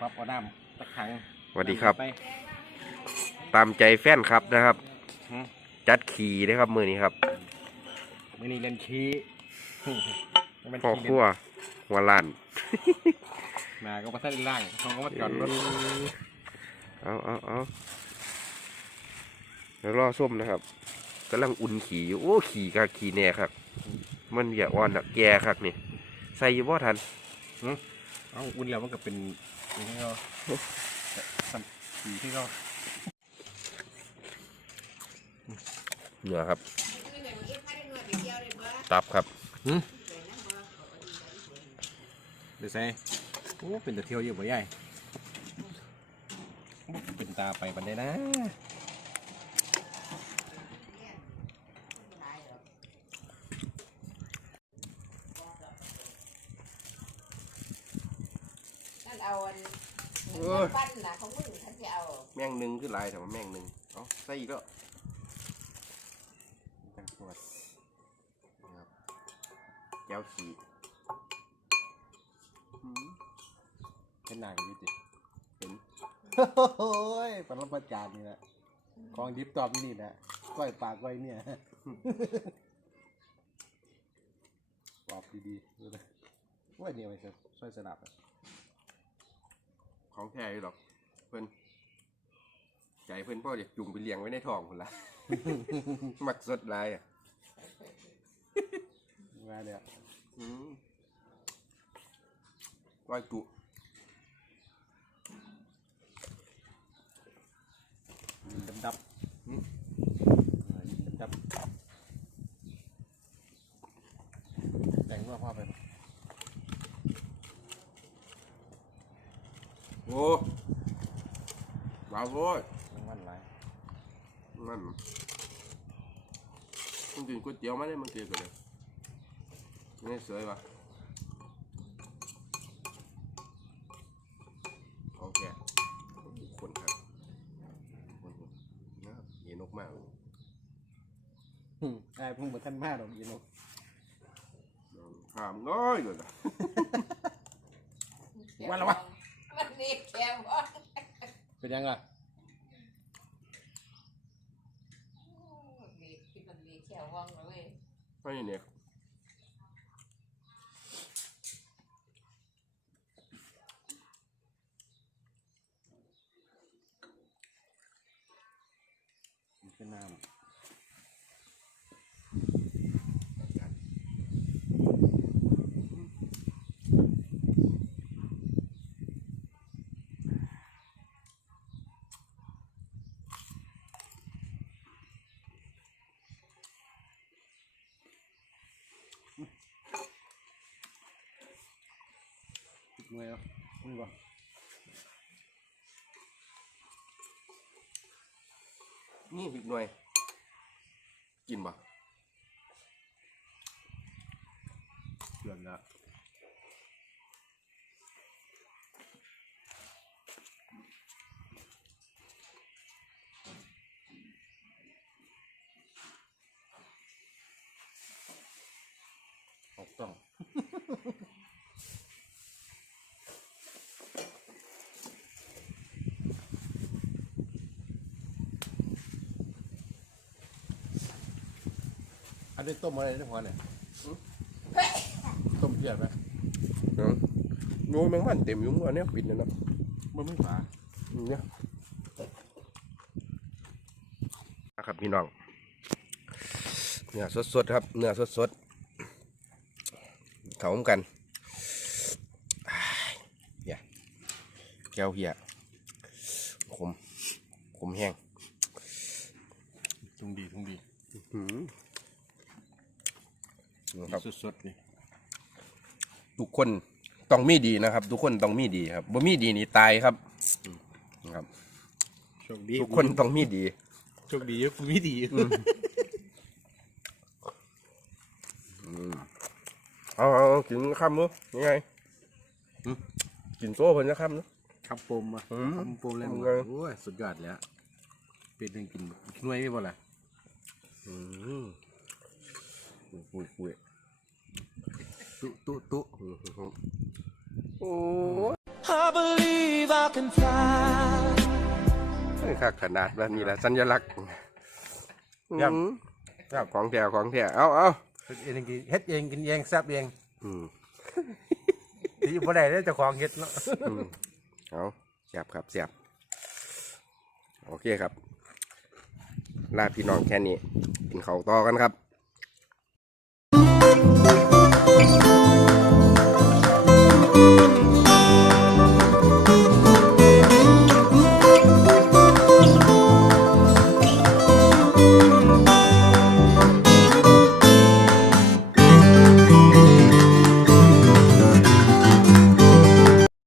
ปรับเอาน้ำตะขังสวัสดีครับ ไปตามใจแฟนครับนะครับ หืมจัดขี่นะครับมือนี้ครับมือนี้เล่นขี้ มันพ่อขี้ครัวหัวล้านมาก็มาใส่ล่างเขาก็มาจอดรถเอาเอาเอาแล้วรอส้มนะครับกำลังอุ่นขี่อยู่โอ้ขี่คักขี่แน่ครับ มันอย่าอ่อนอะแก่ครับนี่ใส่อยี่บ่ทัน เอาอุ่นแล้วมันก็เป็นอย่างที่เขาสัมผีที่เขาเนื้อครับ ตับครับเดี๋ยวใส่โอ้เป็นแต่เที่ยวเยอะบ่ใหญ่โอ้เป็นตาไปบันไดนะ เอาอันโอ้ย ปั้นนะของมึงท่านจะเอาแม่งหนึ่งคือหลายแต่ว่าแม่งหนึ่งเอาใส่อีกแล้วเป็นปวดนะครับแก้วขี่อืมเป็นหนังอยี่ติเป็นโอ้ยปรมาจารย์นี่แหละของดิบตอบนี่แหละก้อยปากก้อยเนี่ยปอบดีๆดูนะว่าเนี่ยมันจะช่วยสลับอะ ของแท้อยู่หรอก เพิ่นใจเพิ่นพ่ออยากจุ่มไปเลี้ยงไว้ในท้องคนละ มักสดหลายอะมาเนี่ยอืมก้อยจุดำดำอืมดำดำแต่งเมื่อพ่อไป โอ้ว้าวโว้ยทั้งวันไรนั่นมันกินก๋วยเตี๋ยวมาเนี่ยมันกินกันเลยนี่สวยปะโอเคคนครับคนนะครับเย็นนกมากไอ้พุ่งมาท่านมากหรอกยีนกถามน้อยเลยนะว่าแล้ววะ มันนี่แก้วว่าเป็นยังไงเล็กที่มันเล็กแก้วว่างเลยไม่เนี่ย เป็นน้ำ ติดมือแล้วมึงบ่นี่พริกหน่วย กินปะเกือบแล้ว อันนี้ต้มอะไรนะพอเนี่ยต้มเพียดไหมเนาะโน้ยแมงมันเต็มอยุ่งอันเนี้ยปิดแล้วเนาะมันไม่ฝาเนี่ยนะครับพี่น้องเนื้อสดๆครับเนื้อสดๆเขาเหมือนกันอ้ายเฮียแก้วเฮียขมขมแห้งทุงดีทุงดีหืม นะครับสุดๆนี่ทุกคนต้องมีดีนะครับ ทุกคนต้องมีดีครับบ่มีดีนี่ตายครับนะครับโชคดีทุกคนต้องมีดีโชคดีอยู่กูไม่ดีเอาเอาเอากินคำมั้ยยังไงกินโซ่เพิ่นจะคำเนาะคำปมอะอืมคำปมเลยทำมึงไงโอ้ยสุดยอดแล้วเป็นหนึ่งกินกินหน่วยไม่บ่ล่ะอืม ปุยปุยตุตุตุโอ้ย I believe I can fly. ค่าขนาดแบบนี้แหละสัญลักษณ์ครับอืมครับของแท้ของแท้เอาเอาเฮ็ดเองกินเฮ็ดเองกินเองแซ่บเองอืมที่บ่ได้เลยเจ้าของเฮ็ดเนาะอืมเอาเสียบครับเสียบโอเคครับลาพี่น้องแค่นี้กินข้าวต่อกันครับ